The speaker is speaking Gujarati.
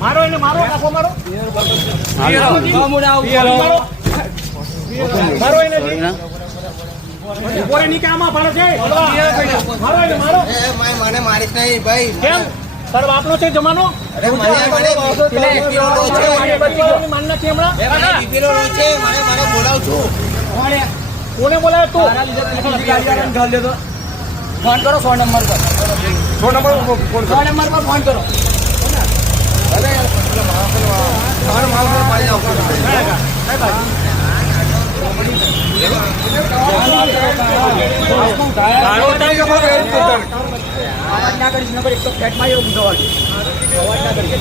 મારો એને મારો નાખો મારો મારો એને બોરે ની કામમાં પાડો છે મારો એને મારો મને મારીશ નહીં ભાઈ. કેમ તારો બાપનો છે જમાનો અરે મને માનના છે હમણાં મને બોલાવું છું. કોને બોલાવે તું ફોન કરો 100 નંબર પર. 100 નંબર પર ફોન કરો. અવાજ ના કરીશ નંબર 100 ફ્લેટમાં એવું અવાજ ના કરીશ.